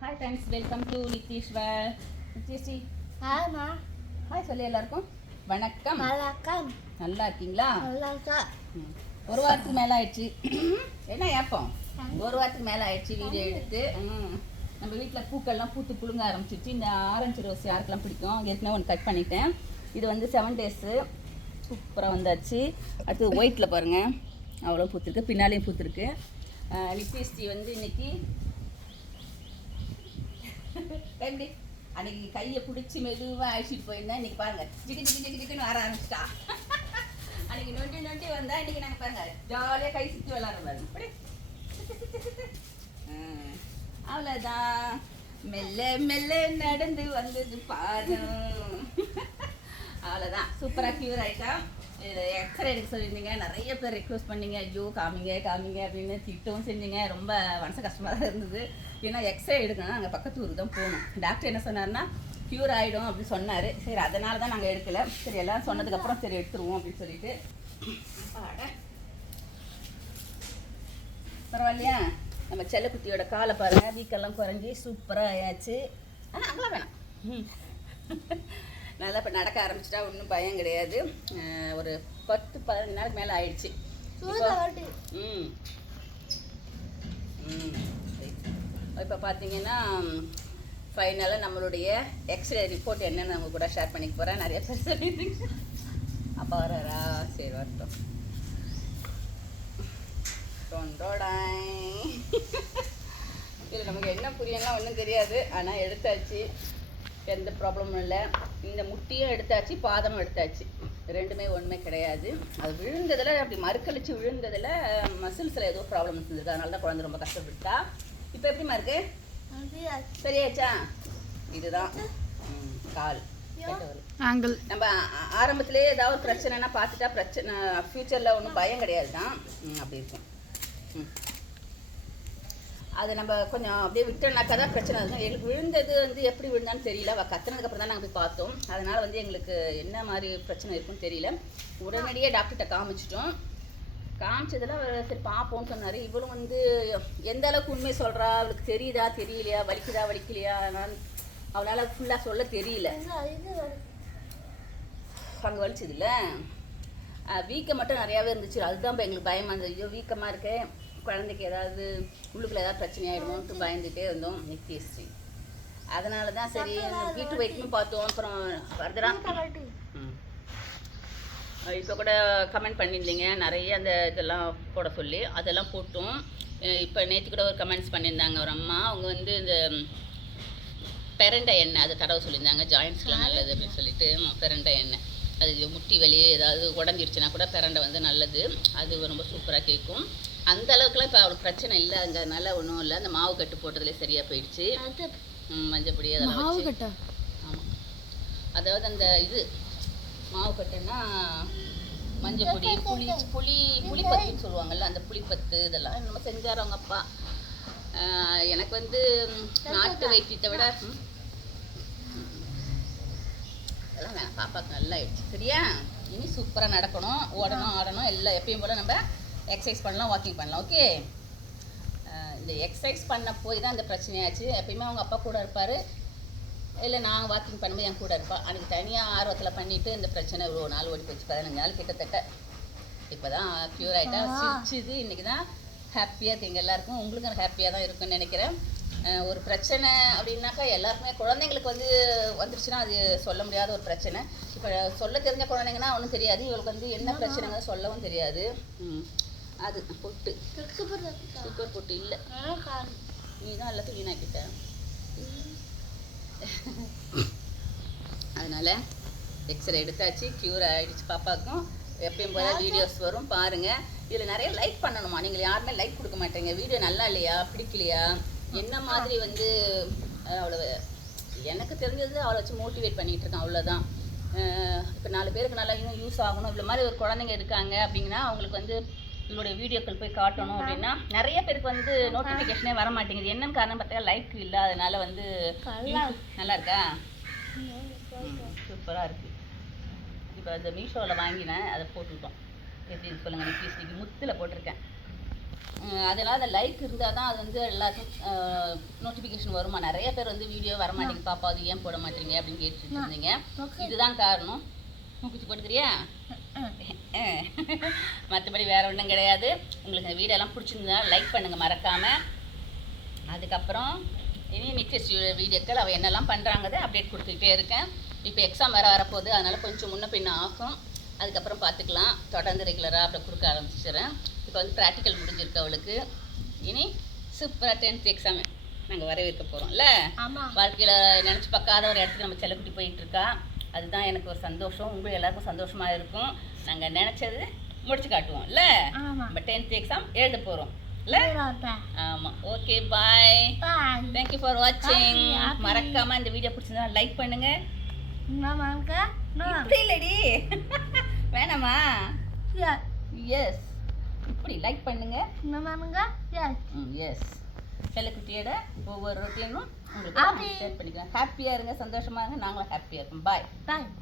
Hi friends welcome to Nitheeswar Nithyashree ஆமா hi சொல்லி எல்லாருக்கும். வணக்கம். வணக்கம். நல்லா இருக்கீங்களா. ஒரு வாரத்துக்கு மேலே ஆயிடுச்சு. என்ன ஏப்பம்? ஒரு வாரத்துக்கு மேலே ஆயிடுச்சு வீடியோ எடுத்து. நம்ம வீட்டில் பூக்கள்லாம் பூத்து புழுங்க ஆரம்பிச்சிருச்சு. இந்த ஆரஞ்சு ரோஸ் யாருக்கெல்லாம் பிடிக்கும்? ஏற்கனவே ஒன்று கட் பண்ணிட்டேன். இது வந்து செவன் டேஸு சூப்பராக வந்தாச்சு. அடுத்து ஒயிட்டில் பாருங்கள் அவ்வளோ பூத்துருக்கு. பின்னாலேயும் பூத்துருக்கு. நித்யஸ்ரீ வந்து இன்னைக்கு எப்படி அன்னைக்கு கையை பிடிச்சி மெதுவாக அழைச்சிட்டு போயிருந்தேன் இன்னைக்கு பாருங்க. ஜிக்கு ஜிக்கு ஜிக்கு ஜிக்குன்னு வர ஆரம்பிச்சிட்டா. அன்னைக்கு நொண்டி நொண்டி வந்தா இன்னைக்கு நாங்கள் பாருங்க ஜாலியாக கை சுற்றி விளாட்றோம் பாருங்க. அப்படி. அவ்வளோதான் மெல்ல மெல்ல நடந்து வந்தது பாரு அவ்வளோதான் சூப்பராக க்யூர் ஆயிட்டா. எக்ஸ்ரே எடுக்க சொல்லியிருந்தீங்க. நிறைய பேர் ரெக்வஸ்ட் பண்ணீங்க. ஐயோ காமிங்க காமிங்க அப்படின்னு திட்டவும் செஞ்சீங்க. ரொம்ப மனசு கஷ்டமாக தான் இருந்தது. ஏன்னா எக்ஸ்ரே எடுக்கணும் அங்கே பக்கத்து ஊருக்கு தான் போகணும். டாக்டர் என்ன சொன்னார்னா க்யூர் ஆகிடும் அப்படின்னு சொன்னார். சரி அதனால தான் நாங்கள் எடுக்கல. சரி எல்லாம் சொன்னதுக்கப்புறம் சரி எடுத்துருவோம் அப்படின்னு சொல்லிட்டு. பரவாயில்லையா? நம்ம செல்லக்குட்டியோட காலை பாருங்கள் வீக்கெல்லாம் குறைஞ்சி சூப்பராக ஆயாச்சு. ஆனால் அங்கெல்லாம் வேணாம். ம். நல்லா இப்போ நடக்க ஆரம்பிச்சிட்டா ஒன்றும் பயம் கிடையாது. ஒரு பத்து பதினஞ்சு நாளுக்கு மேலே ஆயிடுச்சு. ம். இப்போ பார்த்தீங்கன்னா ஃபைனலாக நம்மளுடைய எக்ஸ்ரே ரிப்போர்ட் என்னன்னு அவங்க கூட ஷேர் பண்ணிக்க போகிறேன் நிறைய பேர் சொல்லிட்டு அப்பா வராரா? சரி வரட்டும். இது நமக்கு என்ன புரியலாம் ஒன்றும் தெரியாது. ஆனால் எடுத்தாச்சு. எந்த ப்ராப்ளமும் இல்லை. இந்த முட்டியும் எடுத்தாச்சு பாதமும் எடுத்தாச்சு. ரெண்டுமே ஒன்றுமே கிடையாது. அது விழுந்ததில் அப்படி மறுக்கழிச்சு விழுந்ததில் மசில்ஸில் ஏதோ ப்ராப்ளம் இருந்திருக்கு அதனால தான் குழந்தை ரொம்ப கஷ்டப்பட்டா இப்போ எப்படிமா இருக்கு? சரியாச்சா? இதுதான். ம், கால். ஆங்கிள் நம்ம ஆ- ஆரம்பத்திலேயே ஏதாவது ஒரு பிரச்சனைனா பார்த்துட்டா பிரச்சனை ஃப்யூச்சரில் ஒன்றும் பயம் கிடையாது தான் ம், அப்படி இருக்கும். ம். அது நம்ம கொஞ்சம் அப்படியே விட்டோம்னாக்கா தான் பிரச்சனை இருக்கும் எங்களுக்கு விழுந்தது வந்து எப்படி விழுந்தான்னு தெரியல. அவள் கத்துனதுக்கப்புறம் தான் நாங்கள் போய் பார்த்தோம். அதனால் வந்து எங்களுக்கு என்ன மாதிரி பிரச்சனை இருக்குன்னு தெரியல. உடனடியே டாக்டர்கிட்ட காமிச்சிட்டோம். காமிச்சதில் அவர் சரி பார்ப்போம்னு சொன்னார். இவளும் வந்து எந்த அளவுக்கு உண்மை சொல்கிறா அவளுக்கு தெரியுதா? தெரியலையா? வலிக்குதா? வலிக்கலையா? நான் அவளால் ஃபுல்லாக சொல்ல தெரியல. அங்கே வலிச்சதுல வீக்கம் மட்டும் நிறையாவே இருந்துச்சு. அதுதான் இப்போ எங்களுக்கு பயமாக இருந்தது. ஐயோ வீக்கமாக இருக்கே குழந்தைக்கு ஏதாவது உள்ளுக்குள்ள ஏதாவது பிரச்சனை ஆகிடுமோன்ட்டு பயந்துட்டே இருந்தோம். நித்யஸ்ரீ அதனால தான் சரி வீட்டு வைக்கணும் பார்த்தோம். அப்புறம் ஃபர்தரா இப்போ கூட கமெண்ட் பண்ணியிருந்தீங்க. நிறைய அந்த இதெல்லாம் போட சொல்லி அதெல்லாம் போட்டோம். இப்போ நேற்று கூட ஒரு கமெண்ட்ஸ் பண்ணியிருந்தாங்க. ஒரு அம்மா அவங்க வந்து இந்த பெரண்டை எண்ணெய் அது தடவை சொல்லியிருந்தாங்க. ஜாயின்ஸ்க்குலாம் நல்லது அப்படின்னு சொல்லிட்டு பெரண்டை எண்ணெய். அது முட்டி வலி ஏதாவது உடஞ்சிருச்சுன்னா கூட பெரண்டை வந்து நல்லது. அது ரொம்ப சூப்பராக கேட்கும். அந்த அளவுக்குலாம் இப்போ அவளுக்கு பிரச்சனை இல்லைங்கிறதுனால ஒன்றும் இல்லை. அந்த மாவு கட்டு போட்டதுலேயே சரியாக போயிடுச்சு. ம், மஞ்சப்பொடி அதெல்லாம் மாவு கட்டா? ஆமாம் அதாவது அந்த இது மாவு கட்டுன்னா மஞ்சள் பொடி புளி புளி புளிப்பத்துன்னு சொல்லுவாங்கல்ல அந்த புளிப்பத்து இதெல்லாம். நம்ம செஞ்சார் அவங்க அப்பா. எனக்கு வந்து நாட்டு வைத்தியத்தை விட அதெல்லாம் வேணாம். பாப்பாவுக்கு நல்லா ஆயிடுச்சு. சரியா? இனி சூப்பராக நடக்கணும். ஓடணும் ஆடணும் எல்லாம் எப்பயும் போல் நம்ம எக்ஸசைஸ் பண்ணலாம் வாக்கிங் பண்ணலாம் ஓகே இந்த எக்ஸசைஸ் பண்ண போய் தான் இந்த பிரச்சனையாச்சு. எப்பயுமே அவங்க அப்பா கூட இருப்பார். இல்லை நான் வாக்கிங் பண்ணும்போது என் கூட இருப்பா. அன்றைக்கி தனியாக ஆர்வத்தில் பண்ணிவிட்டு இந்த பிரச்சனை இவ்வளோ நாள் ஓடி போச்சு. பதினஞ்சு நாள் கிட்டத்தட்ட. இப்போ தான் க்யூர் ஆகிட்டா சிரிச்சுது. இன்றைக்கி தான் ஹாப்பியாக இருக்கு. எல்லாருக்கும் உங்களுக்கும் ஹாப்பியாக தான் இருக்குன்னு நினைக்கிறேன். ஒரு பிரச்சனை அப்படின்னாக்கா எல்லாருக்குமே குழந்தைங்களுக்கு வந்து வந்துருச்சுன்னா அது சொல்ல முடியாத ஒரு பிரச்சனை. இப்போ சொல்ல தெரிஞ்ச குழந்தைங்கன்னா ஒன்றும் தெரியாது. இவளுக்கு வந்து என்ன பிரச்சனைங்க சொல்லவும் தெரியாது. ம். அது பொட்டு. சுகர் பொட்டு இல்லை. நீ தான் எல்லாத்தையும் வீணாக்கிட்ட. அதனால எக்ஸ்ரே எடுத்தாச்சு க்யூர் ஆயிடுச்சு பாப்பாக்கும் எப்பயும் போல வீடியோஸ் வரும் பாருங்க. இதில் நிறைய லைக் பண்ணணுமா? நீங்கள் யாருமே லைக் கொடுக்க மாட்டீங்க. வீடியோ நல்லா இல்லையா? பிடிக்கலையா? என்ன மாதிரி வந்து அவ்வளோ எனக்கு தெரிஞ்சது அவளை வச்சு மோட்டிவேட் பண்ணிட்டு இருக்கேன் அவ்வளோதான் இப்போ நாலு பேருக்கு நல்லா இன்னும் யூஸ் ஆகணும். இவ்வளோ மாதிரி ஒரு குழந்தைங்க இருக்காங்க அப்படிங்கன்னா அவங்களுக்கு வந்து உங்களுடைய வீடியோக்கள் போய் காட்டணும் அப்படின்னா நிறைய பேருக்கு வந்து நோட்டிஃபிகேஷனே வர மாட்டேங்குது என்னன்னு காரணம் பார்த்தா லைக் இல்லை. அதனால வந்து நல்லா இருக்கா சூப்பராக இருக்கு. இப்போ இந்த மீஷோவில் வாங்கினேன். அதை போட்டுவிட்டோம் எப்படி இருக்கு சொல்லுங்கள் நெக்லீஸ் இன்னைக்கு முத்தில் போட்டிருக்கேன். அதனால அந்த லைக் இருந்தால் தான் அது வந்து எல்லாருக்கும் நோட்டிஃபிகேஷன் வருமா? நிறைய பேர் வந்து வீடியோ வர மாட்டேங்குது பாப்பா அது ஏன் போட மாட்டீங்க அப்படின்னு கேட்டுட்டு இருந்தீங்க. ஓகே. இதுதான் காரணம். மூக்குத்தி போட்டுக்கிறியா? மற்றபடி வேற ஒன்றும் கிடையாது. உங்களுக்கு இந்த வீடியோலாம் பிடிச்சிருந்தா லைக் பண்ணுங்க மறக்காம. அதுக்கப்புறம் இனி நெக்ஸ்ட் வீடியோக்கள் அவள் என்னெல்லாம் பண்ணுறாங்கதை அப்டேட் கொடுத்துக்கிட்டே இருக்கேன். இப்போ எக்ஸாம் வர வரப்போகுது அதனால கொஞ்சம் முன்ன பின்ன ஆகும். அதுக்கப்புறம் பார்த்துக்கலாம். தொடர்ந்து ரெகுலராக அப்படி கொடுக்க ஆரம்பிச்சிடுறேன். இப்போ வந்து ப்ராக்டிக்கல் முடிஞ்சிருக்கு அவளுக்கு. இனி சூப்பராக டென்த் எக்ஸாம் நாங்கள் வரவேற்க போகிறோம்ல வாழ்க்கையில் நினச்சி பார்க்காத ஒரு இடத்துக்கு நம்ம செல்லக்குட்டி போயிட்டு இருக்கா? அதுதான் எனக்கு ஒரு சந்தோஷம். உங்களுக்கு எல்லாருக்கும் சந்தோஷமாக இருக்கும். நாங்கள் நினச்சது முடிச்சு காட்டுவோம்ல? ஆமா. நம்ம டென்த் எக்ஸாம் எழுத போகிறோம் இல்லை? ஆமாம் okay bye bye thank you for வாட்சிங் Happy, happy. மறக்காம இந்த வீடியோ பிடிச்சிருந்தா லைக் பண்ணுங்க. இப்படி இல்லடி. வேணாமா? யா எஸ் இப்படி லைக் பண்ணுங்க. யா எஸ் செல்லக்குட்டியோட ஒவ்வொரு ரொட்டீனும். உங்களுக்கு ஷேர் பண்ணிக்கலாம் ஹாப்பியாக இருங்க சந்தோஷமா இருங்க. நாங்களும் ஹாப்பியாக இருக்கோம் பாய் பாய்